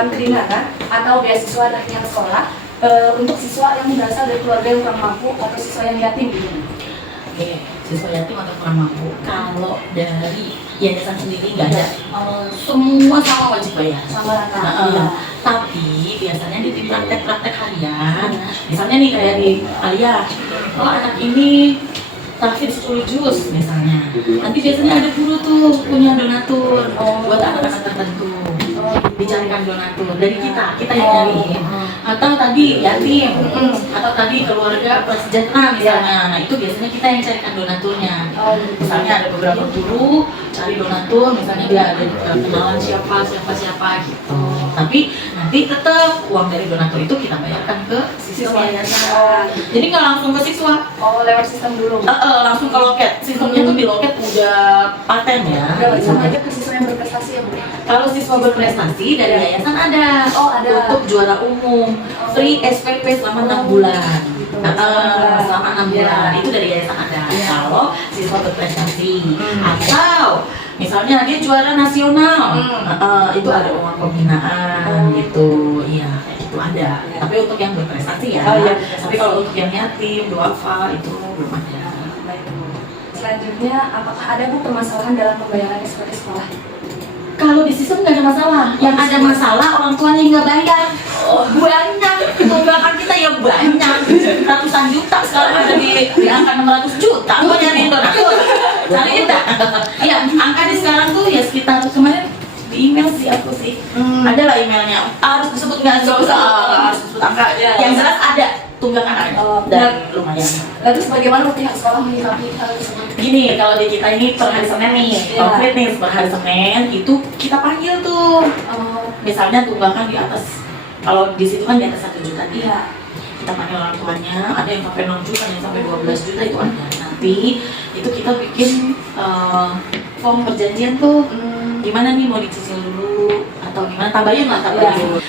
bantuan keringanan atau beasiswa dari pihak sekolah untuk siswa yang berasal dari keluarga yang kurang mampu atau siswa yang yatim gitu. Oke, siswa yatim atau kurang mampu. Kalau dari yayasan sendiri nggak ada, semua sama wajib bayar. Sama rata. Iya. Tapi biasanya di tim praktek-praktek harian, misalnya nih kayak di Alia, kalau anak ini tahfidz 10 juz misalnya, nanti biasanya ada guru tuh punya donatur buat anak-anak tertentu, dicarikan donatur dari kita yang nyari, atau tadi yatim, atau tadi keluarga prasejahtera misalnya. Nah itu biasanya kita yang carikan donaturnya. Misalnya ada beberapa guru cari donatur, misalnya dia ada kenalan siapa gitu. Tapi nanti tetap uang dari donatur itu kita bayarkan ke siswa yayasan. Jadi nggak langsung ke siswa. Oh, lewat sistem dulu. Langsung ke loket. Sistemnya tuh di loket udah paten ya. Sama aja ke siswa yang berprestasi ya Bu. Kalau siswa berprestasi dari yayasan ada. Oh, ada. Untuk juara umum, free SPP selama 6 bulan. Selama 6 bulan itu dari yayasan ada. Kalau siswa berprestasi atau misalnya dia juara nasional, itu ada uang pembinaan gitu, iya itu ada. Tapi untuk yang berprestasi ya. Tapi kalau untuk yang yatim, duafa itu belum ada. Selanjutnya, apakah ada Bu permasalahan dalam pembayaran SPP sekolah? Kalau di sistem nggak ada masalah. Yang ada masalah orang tuanya nggak bayar. Banyak tunggakan kita ya banyak, ratusan juta sekarang ada di angka 600 juta. Mau nyari donatur, cari enggak? Iya, angka di sekarang tuh ya sekitar kemarin di email sih aku sih. Ada lah emailnya. Harus disebut nggak usah disebut angka. Yang jelas ada tunggakan ada. Dan lumayan. Lalu bagaimana pihak sekolah menyikapi hal tersebut? Gini, kalau di kita ini per hari Senin nih, konkret nih per hari Senin itu kita panggil tuh. Misalnya tunggakan di atas, kalau di situ kan di atas 1 juta nih. Kita panggil orang tuanya, ada yang sampai 6 juta, ada yang sampai 12 juta itu ada. Nanti itu kita bikin form perjanjian tuh. Gimana nih mau dicicil dulu atau gimana, tabayun lah tabayun.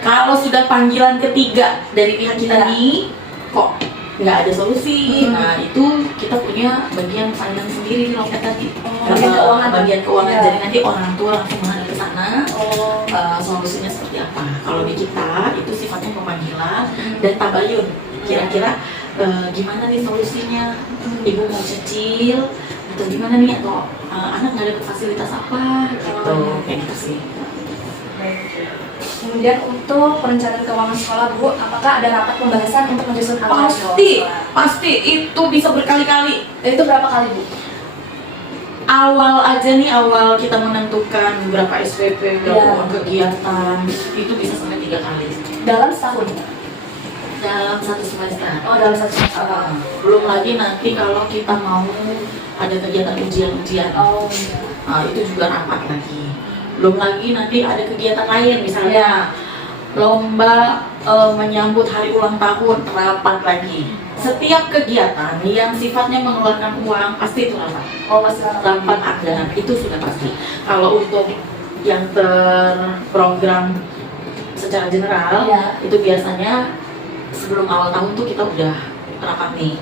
Kalau sudah panggilan ketiga dari pihak kita nih, kok nggak ada solusi, nah itu kita punya bagian finance sendiri di loket tadi, bagian keuangan. Jadi nanti orang tua langsung menghadap ke sana, solusinya seperti apa. Kalau di kita itu sifatnya pemanggilan dan tabayun, kira-kira gimana nih solusinya, ibu mau cicil atau gimana nih, atau anak nggak ada fasilitas apa gitu, kayak gitu sih. Kemudian untuk perencanaan keuangan sekolah Bu, apakah ada rapat pembahasan untuk menyusun anggaran? Pasti itu bisa berkali-kali. Itu berapa kali Bu? Awal aja nih, awal kita menentukan berapa SPP, berapa uang kegiatan, itu bisa sampai 3 kali. Dalam setahun? Dalam 1 semester. Oh, dalam 1 semester. Belum lagi nanti kalau kita mau ada kegiatan ujian-ujian. Nah, itu juga rapat lagi. Belum lagi nanti ada kegiatan lain, misalnya lomba menyambut hari ulang tahun, rapat lagi. Setiap kegiatan yang sifatnya mengeluarkan uang pasti itu rapat. Pasti rapat anggaran itu sudah pasti. Kalau untuk yang terprogram secara general, itu biasanya sebelum awal tahun tuh kita udah rapat nih.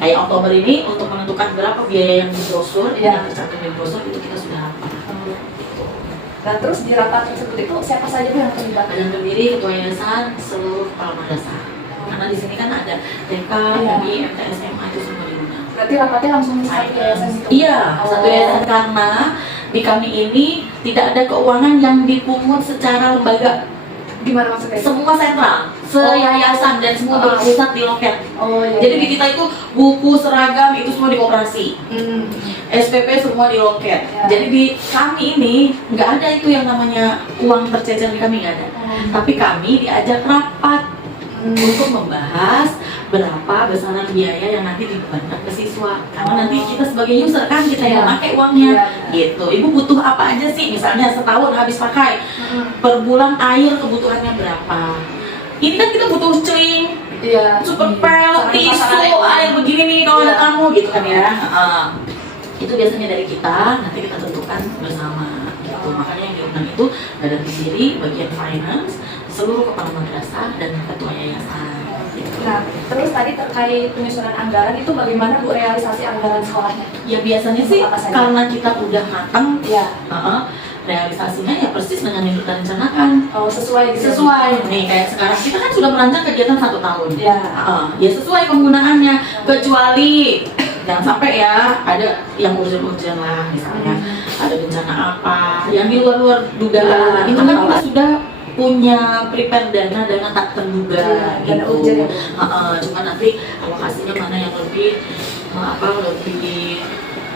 Kayak Oktober ini untuk menentukan berapa biaya yang di brosur, yang tercantum di brosur itu kita sudah rapat. Dan terus di rapat tersebut itu siapa saja yang terlibat? Yang terdiri ketua yayasan, seluruh kepala madrasah. Karena di sini kan ada TK, UI, MTS, SMA itu semua diundang. Berarti rapatnya langsung satu yayasan itu? Iya, satu yayasan, karena di kami ini tidak ada keuangan yang dipungut secara lembaga. Gimana maksudnya? Semua sentral, seyayasan dan semua berpusat di loket. Jadi di kita itu buku, seragam itu semua di koperasi. SPP semua di loket. Jadi di kami ini nggak ada itu yang namanya uang tercecer, di kami nggak ada. Tapi kami diajak rapat untuk membahas berapa besaran biaya yang nanti dibebankan ke siswa. Karena nanti kita sebagai user kan kita yang pakai uangnya. Gitu. Ibu butuh apa aja sih? Misalnya setahun habis pakai, per bulan air kebutuhannya berapa? Ini kan kita butuh celing, super pel, tisu, air begini nih kalau ada tamu gitu kan ya. Itu biasanya dari kita, nanti kita tentukan bersama gitu. Makanya yang diundang itu badan sendiri, bagian finance, seluruh kepala madrasah dan ketua yayasan gitu. Nah, terus tadi terkait penyusunan anggaran itu bagaimana Bu realisasi anggaran sekolahnya? Ya biasanya sih karena kita udah matang, realisasinya ya persis dengan yang kita rencanakan. Oh, sesuai gitu. Sesuai nih kayak sekarang kita kan sudah merancang kegiatan 1 tahun. Ya. Ya sesuai penggunaannya, kecuali jangan sampai ya ada yang urgent-urgent lah, misalnya ada bencana apa yang di luar dugaan. Itu kan kita sudah punya prepare dana tak terduga dana gitu. urgent. Cuma nanti alokasinya mana yang lebih lebih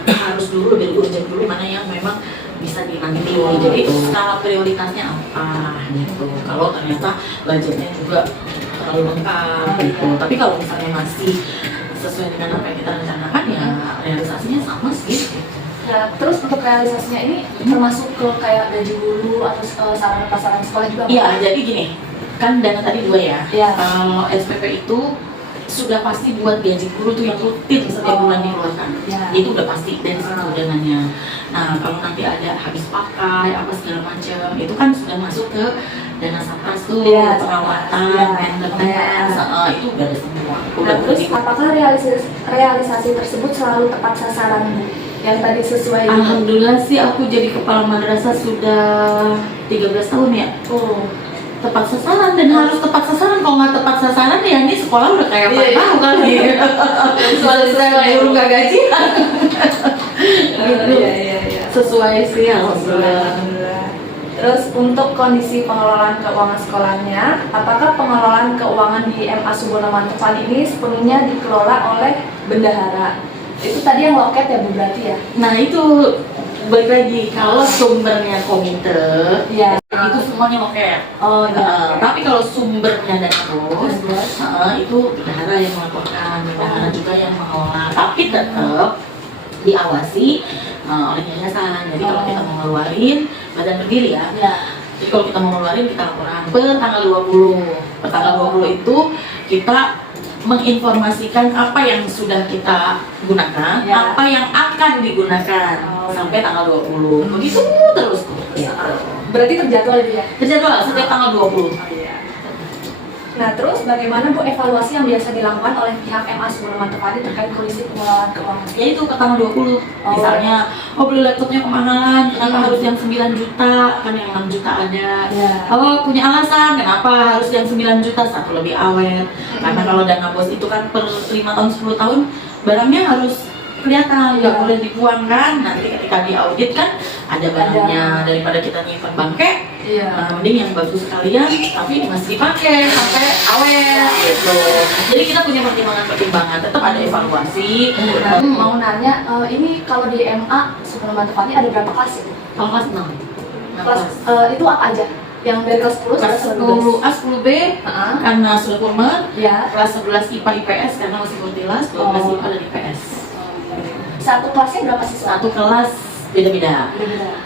harus dulu, lebih urgent dulu, mana yang memang bisa dinanti. Jadi skala prioritasnya apa gitu. Kalau ternyata budgetnya juga terlalu lengkap gitu. Tapi kalau misalnya masih sesuai dengan apa yang kita rencanakan ya realisasinya sama sih. Ya, terus untuk realisasinya ini termasuk ke kayak gaji guru atau sarana prasarana sekolah juga? Iya, jadi gini, kan dana tadi 2 ya. Iya. Kalau SPP itu sudah pasti buat gaji guru tuh yang rutin setiap bulan dikeluarkan. Ya. Itu udah pasti dari situ dananya. Nah, kalau nanti ada habis pakai apa segala macam, itu kan sudah masuk ke dana satgas tuh, Ya, perawatan, ya, maintenance, itu udah ada semua. Nah, terus apakah realisasi tersebut selalu tepat sasaran, Bu? Yang tadi sesuai? Alhamdulillah sih aku jadi kepala madrasah sudah 13 tahun ya. Oh. Tepat sasaran, dan harus tepat sasaran. Kalau nggak tepat sasaran ya ini sekolah udah kayak apa tahu kali. Soalnya saya guru nggak gaji. Iya. Sesuai sih alhamdulillah. Terus untuk kondisi pengelolaan keuangan sekolahnya, apakah pengelolaan keuangan di MA Subono Mantufan ini sepenuhnya dikelola oleh bendahara? Itu tadi yang loket ya Bu, berarti ya? Nah itu balik lagi, kalau sumbernya komite, Iya. itu semuanya loket. Oh iya. Tapi kalau sumbernya dari bos, itu bendahara yang melaporkan, bendahara juga yang mengelola. Tapi tetap diawasi oleh yayasan. Jadi kalau kita mau ngeluarin badan berdiri ya. Jadi kalau kita mau ngeluarin kita laporan per tanggal 20. Per tanggal 20 itu kita menginformasikan apa yang sudah kita gunakan, apa yang akan digunakan sampai tanggal 20. Begitu terus tuh. Berarti terjadwal ya? Terjadwal setiap tanggal 20. Nah, terus bagaimana Bu evaluasi yang biasa dilakukan oleh pihak MA Subono Mantufan terkait kondisi pengelolaan keuangan? Ya itu ke tanggal 20. Misalnya, beli laptopnya kemahalan, kenapa harus yang 9 juta? Kan yang 6 juta ada. Punya alasan, kenapa harus yang 9 juta? Satu, lebih awet. Karena kalau dana bos itu kan per 5 tahun, 10 tahun, barangnya harus kelihatan, nggak boleh dibuang kan. Nanti ketika diaudit kan ada barangnya, daripada kita nyimpan bangke. Mending yang bagus sekalian tapi masih dipakai sampai awet gitu. Jadi kita punya pertimbangan, tetap ada evaluasi. Mau nanya, ini kalau di MA Subono Mantufan ada berapa kelas ya? Kalau kelas 6. Kelas itu apa aja? Yang dari kelas 10 kelas 10A, 10B karena sudah formal. Kelas 11 IPA IPS karena masih kurtilas, 12 IPA dan IPS. Satu kelasnya berapa siswa? Satu kelas beda-beda.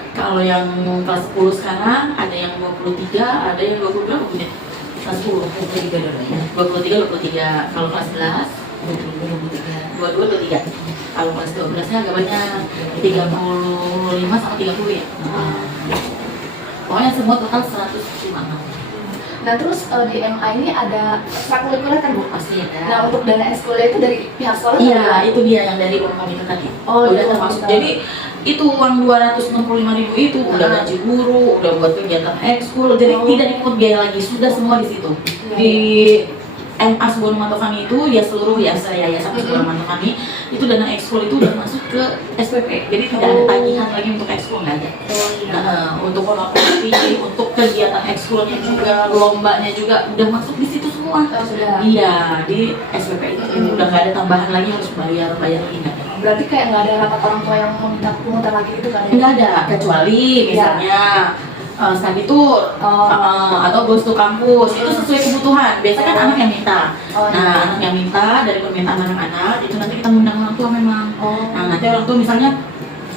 Kalau yang kelas 10 sekarang ada yang 23, ada yang 20 berapa punya? Kelas 10, 23. Kalau kelas 11, 22, 23. Kalau kelas 12-nya agak banyak, 35 sama 30 ya. Pokoknya semua total 156. Nah terus di MA ini ada ekstrakurikuler kan Bu? Pasti ada. Nah untuk dana ekskulnya itu dari pihak sekolah? Iya, itu dia yang dari uang komite tadi. Udah termasuk. Jadi itu uang 265.000 itu udah gaji guru, udah buat kegiatan ekskul, jadi tidak dipungut biaya lagi, sudah semua di situ. Di MA Subono Mantufan itu ya seluruh yayasan Subono Mantufan itu dana ekskul itu udah masuk ke SPP, jadi tidak ada tagihan lagi untuk ekskul, nggak ada. Untuk kolaborasi, untuk kegiatan ekskulnya juga, lombanya juga udah masuk di situ semua. Iya, di SPP itu udah nggak ada tambahan lagi harus bayar lagi, nggak ada. Berarti kayak nggak ada rapat orang tua yang meminta pungutan lagi itu kan? Nggak ada, kecuali misalnya study tour atau goes to kampus, itu sesuai kebutuhan. Biasanya kan anak yang minta. Nah, anak yang minta dari permintaan anak-anak itu nanti kita undang orang tua memang. Nah, nanti orang tua misalnya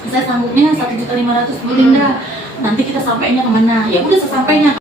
saya sanggupnya 1.500.000 Bu Linda. Nanti kita sampainya kemana? Ya udah sesampainya